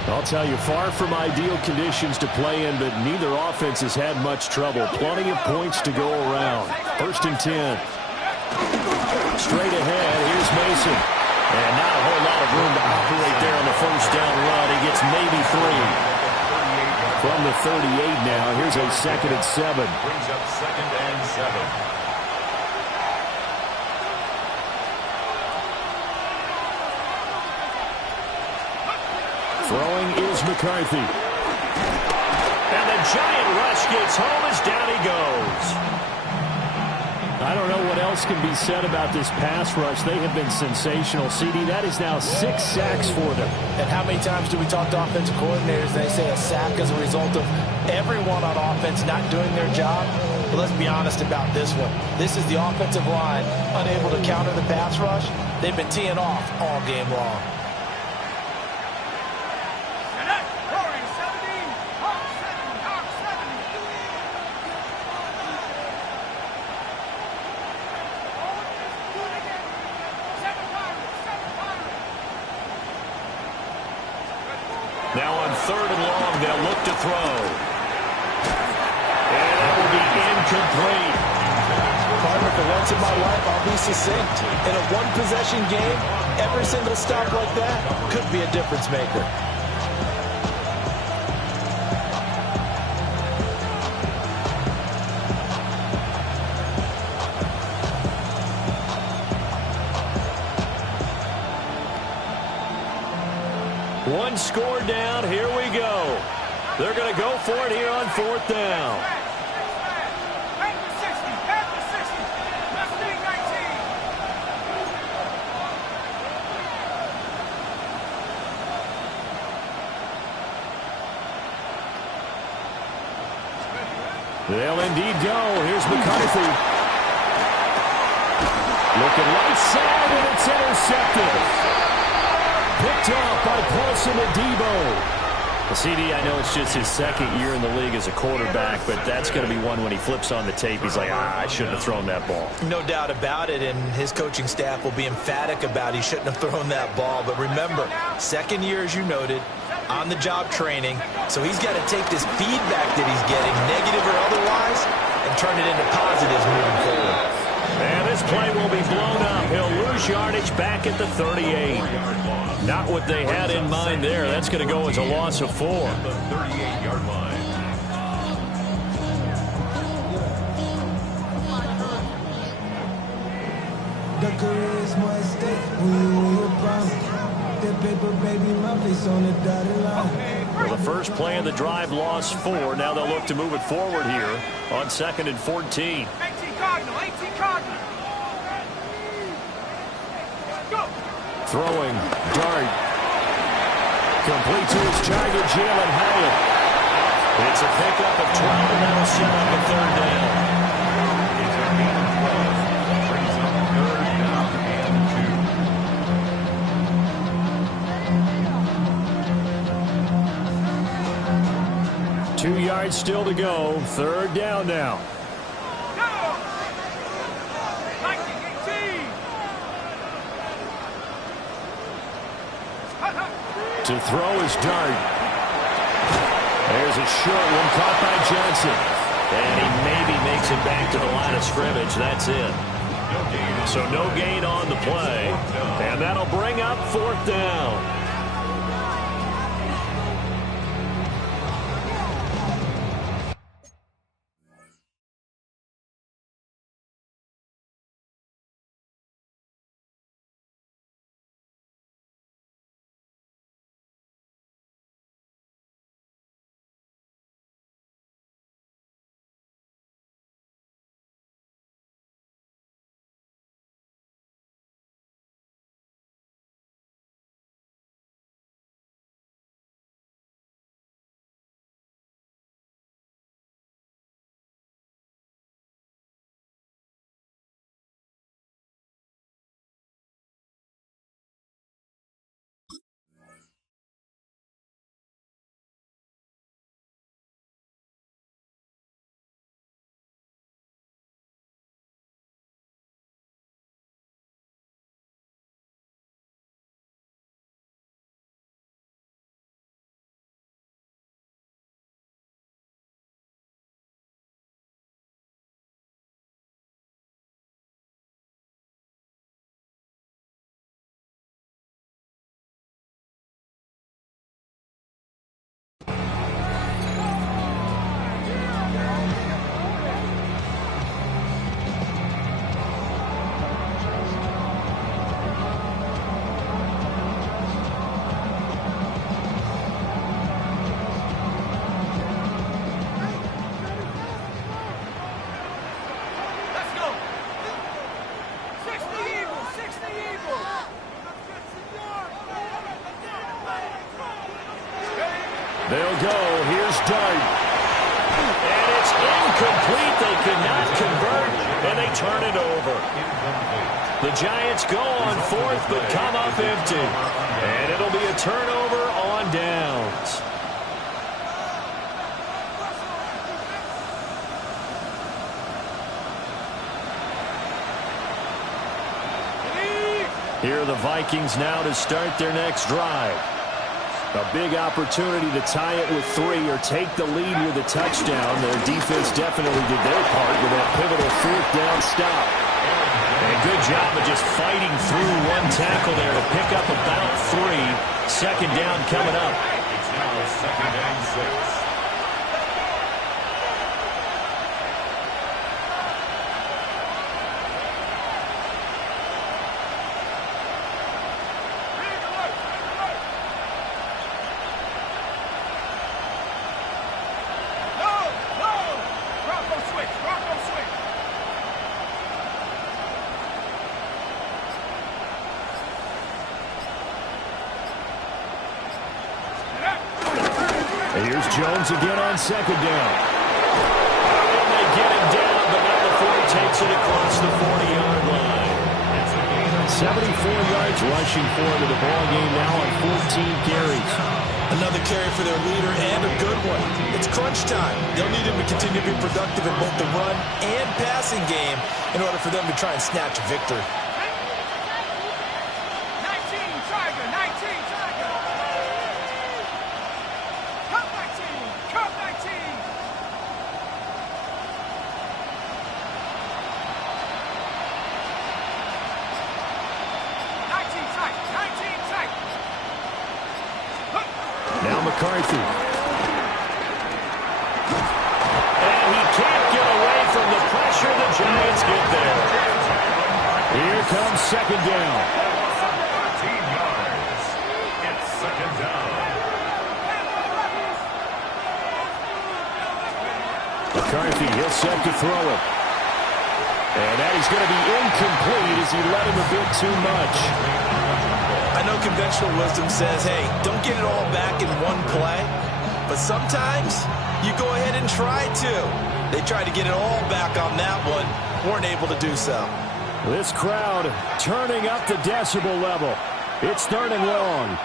I'll tell you, far from ideal conditions to play in, but neither offense has had much trouble. Plenty of points to go around. 1st and 10. Straight ahead, here's Mason. And not a whole lot of room to operate there on the first down run. He gets maybe 3. From the 38 now, here's a 2nd and 7. Brings up 2nd and 7. Throwing is McCarthy. And the giant rush gets home as down he goes. I don't know what else can be said about this pass rush. They have been sensational. CD, that is now 6 sacks for them. And how many times do we talk to offensive coordinators? They say a sack as a result of everyone on offense not doing their job. But let's be honest about this one. This is the offensive line unable to counter the pass rush. They've been teeing off all game long. throw. And that will be incomplete. Partner, for once in my life, I'll be succinct. In a one-possession game, every single stop like that could be a difference maker. One score down. Here we go. They're going to go for it here on fourth down. They'll indeed go. Here's McCarthy. Looking right side, and it's intercepted. Picked off by Paulson Adebo. Well, CD, I know it's just his second year in the league as a quarterback, but that's going to be one when he flips on the tape. He's like, I shouldn't have thrown that ball. No doubt about it, and his coaching staff will be emphatic about he shouldn't have thrown that ball. But remember, second year, as you noted, on-the-job training, so he's got to take this feedback that he's getting, negative or otherwise, and turn it into positives moving forward. And this play will be blown up. He'll lose yardage back at the 38. Not what they had in mind there. That's going to go as a loss of 4. The 38-yard line. The career is more at stake when you're brown. That paper, baby, my face on the dotted line. Well, the first play of the drive lost 4. Now they'll look to move it forward here on 2nd and 14. 18 Cardinal, 18 Cardinal. Go. Throwing, dart. Complete to his target, Jalen Hyatt. It's a pickup of 12, and that'll set up a third down. It's a gain of 12. Brings up third down and 2. 2 yards still to go. Third down now. To throw is Dart. There's a short one caught by Johnson. And he maybe makes it back to the line of scrimmage. That's it. So no gain on the play. And that'll bring up fourth down. They'll go. Here's Dart. And it's incomplete. They could not convert, and they turn it over. The Giants go on fourth, but come up empty. And it'll be a turnover on downs. Here are the Vikings now to start their next drive. A big opportunity to tie it with 3 or take the lead with a touchdown. Their defense definitely did their part with that pivotal 4th down stop. And good job of just fighting through one tackle there to pick up about 3. 2nd down coming up. It's now 2nd and 6. Here's Jones again on 2nd down. And they get him down, but now the 40 takes it across the 40-yard line. 74 yards rushing for him in the ball game now on 14 carries. Another carry for their leader and a good one. It's crunch time. They'll need him to continue to be productive in both the run and passing game in order for them to try and snatch a victory. 19, Tiger, 19, Tiger. Come 19, come 19. 19 tight, 19 tight. Now McCarthy. And he can't get away from the pressure. The Giants get there. Here comes 2nd down. 13 yards. It's 2nd down. McCarthy, he'll set to throw it. And that is going to be incomplete as he let him a bit too much. I know conventional wisdom says, hey, don't get it all back in one play. But sometimes you go ahead and try to. They tried to get it all back on that one. Weren't able to do so. This crowd turning up the decibel level. It's 3rd and long.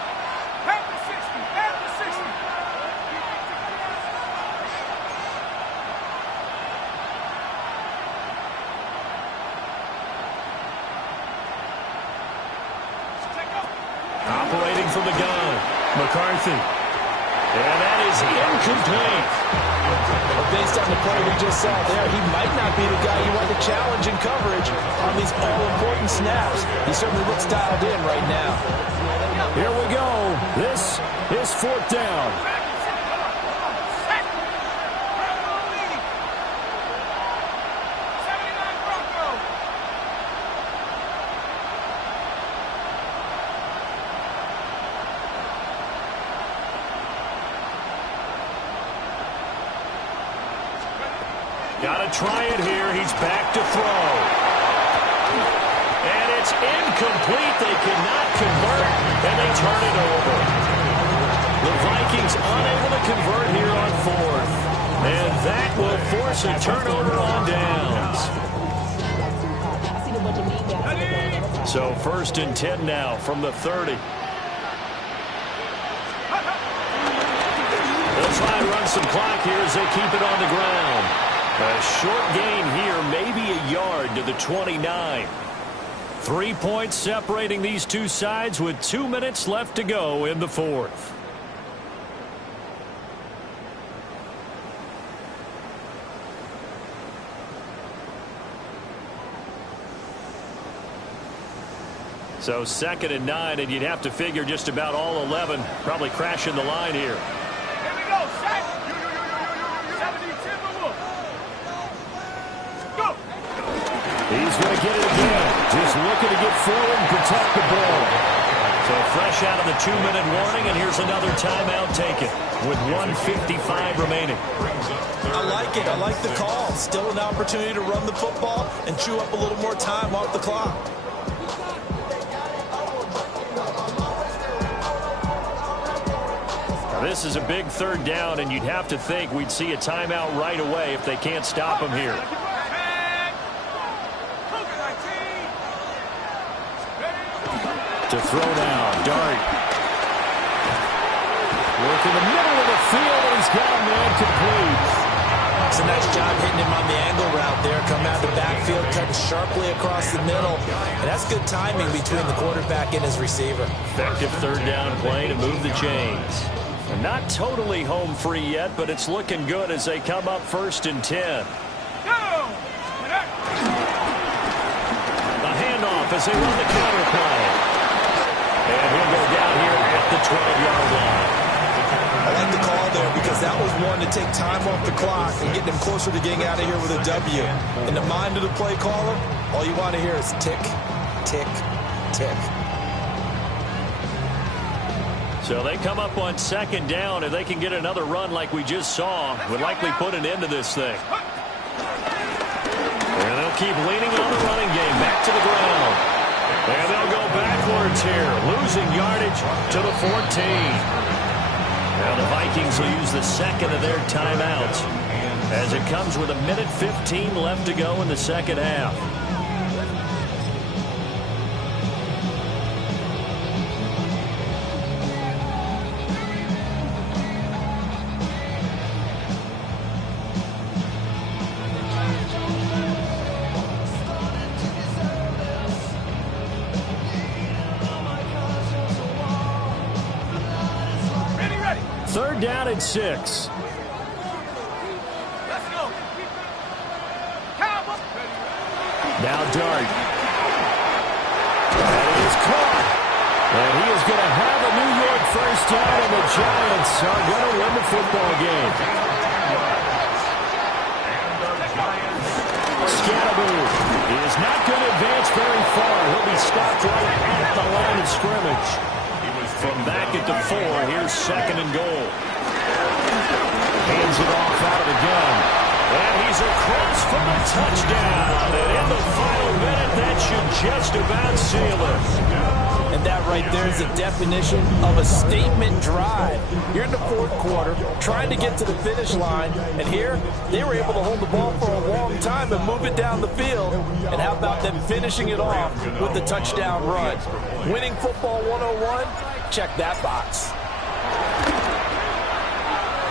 Back to 60, back to 60. Operating from the gun, McCarthy. And that is incomplete. But based on the play we just saw there, he might not be the guy you want to challenge in coverage on these all-important snaps. He certainly looks dialed in right now. Here we go. This is 4th down. Got to try it here. He's back to throw. And it's incomplete. They cannot convert, and they turn it over. The Vikings unable to convert here on 4th. And that will force a turnover on downs. So 1st and 10 now from the 30. They'll try and run some clock here as they keep it on the ground. A short gain here, maybe a yard to the 29. 3 points separating these two sides with 2 minutes left to go in the 4th. So 2nd and 9, and you'd have to figure just about all 11 probably crashing the line here. Here we go, set. 70 Timberwolves. Go. He's going to get it again. Just looking to get forward and protect the ball. So fresh out of the 2-minute warning, and here's another timeout taken with 1:55 remaining. I like it. I like the call. Still an opportunity to run the football and chew up a little more time off the clock. This is a big 3rd down, and you'd have to think we'd see a timeout right away if they can't stop him here. To throw now, Dart. Work in the middle of the field, and he's got a man complete. It's a nice job hitting him on the angle route there. Come out of the backfield, cutting sharply across the middle. And that's good timing between the quarterback and his receiver. Effective third down play to move the chains. Not totally home free yet, but it's looking good as they come up 1st and 10. A handoff as they run the counter play. And he'll go down here at the 12-yard line. I like the call there because that was one to take time off the clock and get them closer to getting out of here with a W. In the mind of the play caller, all you want to hear is tick, tick, tick. So they come up on 2nd down. If they can get another run like we just saw, would likely put an end to this thing. And they'll keep leaning on the running game back to the ground. And they'll go backwards here, losing yardage to the 14. Now the Vikings will use the second of their timeouts as it comes with 1:15 left to go in the second half. Third down and 6. Let's go. Cowboys. Now Dart. And he is caught. And he is going to have a New York first down, and the Giants are going to win the football game. Scatterboo is not going to advance very far. He'll be stopped right at the line of scrimmage. From back at the 4, here's 2nd and goal. Hands it off out of the gun. And he's across for the touchdown. And in the final minute, that should just about seal it. And that right there is the definition of a statement drive. You're in the 4th quarter, trying to get to the finish line, and here they were able to hold the ball for a long time and move it down the field. And how about them finishing it off with the touchdown run? Winning football 101, check that box.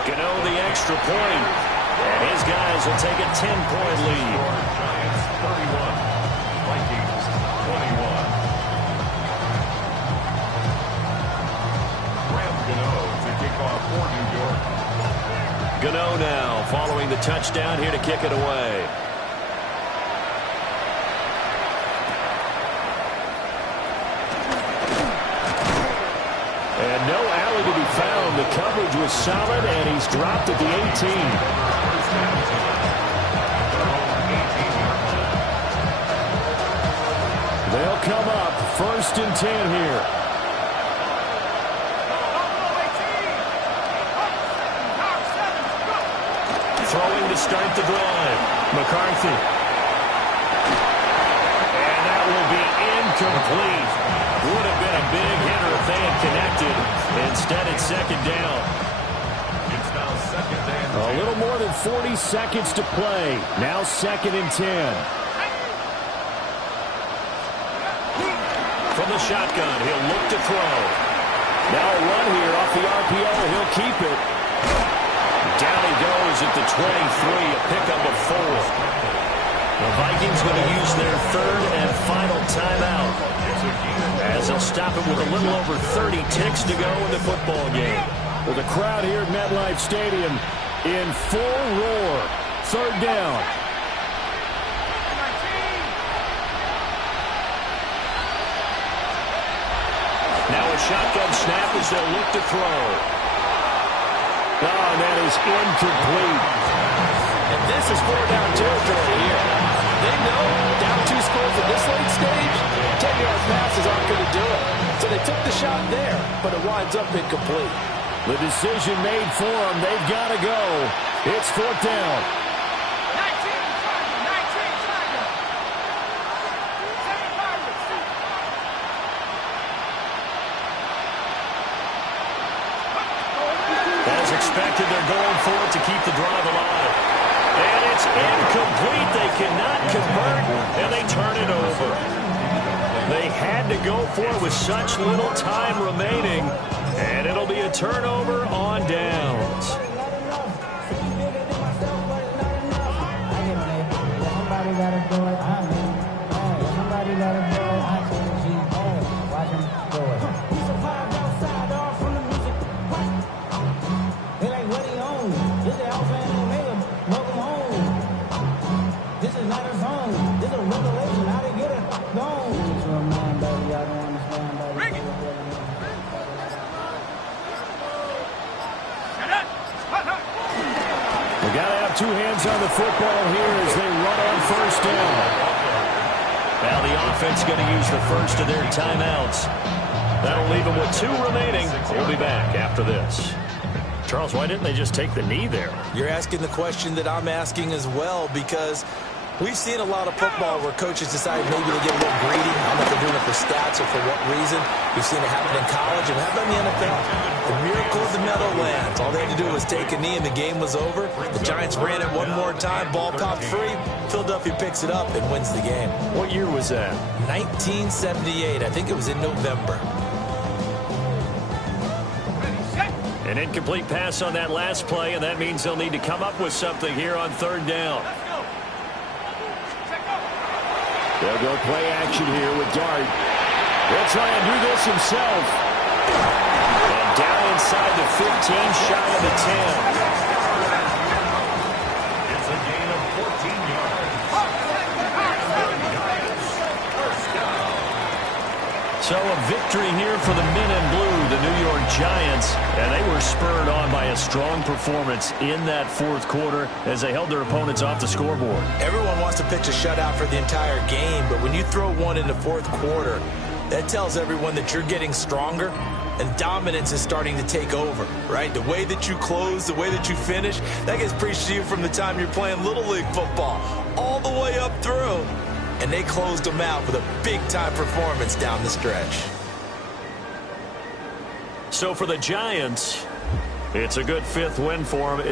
Gano the extra point. And his guys will take a 10-point lead. Giants 31, Vikings 21. To kick off for New York. Gano now following the touchdown here to kick it away. And no alley to be found. The coverage was solid, and he's dropped at the 18. They'll come up 1st and 10 here. Throwing to start the drive. McCarthy. And that will be incomplete. Would have been a big hitter if they had connected. Instead, it's 2nd down. It's now 2nd and 10. A little more than 40 seconds to play. Now 2nd and 10. From the shotgun, he'll look to throw. Now a run here off the RPO. He'll keep it. Down he goes at the 23, a pickup of 4. The Vikings going to use their 3rd and final timeout as they'll stop it with a little over 30 ticks to go in the football game. Well, the crowd here at MetLife Stadium in full roar. 3rd down. Now a shotgun snap as they'll look to throw. Oh, that is incomplete. And this is 4-down territory here. They know down 2 scores at this late stage, 10-yard passes aren't going to do it. So they took the shot there, but it winds up incomplete. The decision made for them. They've got to go. It's 4th down. 19, As expected, they're going for it to keep the drive alive. And it's incomplete. They cannot convert, and they turn it over. They had to go for it with such little time remaining, and it'll be a turnover on downs. gotta do it, I mean, hey, somebody gotta do it, I tell the G, hey, watch him do it. We survived outside, all from the music. What? They like, what he on? This is Alpha and Omega, welcome home. This is not a song, this is a revelation, how to get it gone. It's your man, baby, y'all don't understand, baby. We got to have two hands on the football here as they run on first down. Now the offense going to use the first of their timeouts. That'll leave them with 2 remaining. We'll be back after this. Charles, why didn't they just take the knee there? You're asking the question that I'm asking as well, because we've seen a lot of football where coaches decide maybe to get a little greedy. I don't know if they're doing it for stats or for what reason. We've seen it happen in college and happen in the NFL. The miracle of the Meadowlands. All they had to do was take a knee and the game was over. The Giants ran it one more time. Ball popped free. Philadelphia picks it up and wins the game. What year was that? 1978. I think it was in November. An incomplete pass on that last play, and that means they'll need to come up with something here on third down. They'll go play action here with Dart. He'll try and do this himself. And down inside the 15, shy of the 10. It's a gain of 14 yards. First down. So a victory here for the men in blue, the New York Giants, and they were spurred on by a strong performance in that fourth quarter as they held their opponents off the scoreboard. Everyone wants to pitch a shutout for the entire game, but when you throw one in the fourth quarter, that tells everyone that you're getting stronger and dominance is starting to take over, right? The way that you close, the way that you finish, that gets preached to you from the time you're playing Little League football all the way up through. And they closed them out with a big-time performance down the stretch. So for the Giants, it's a good 5th win for them.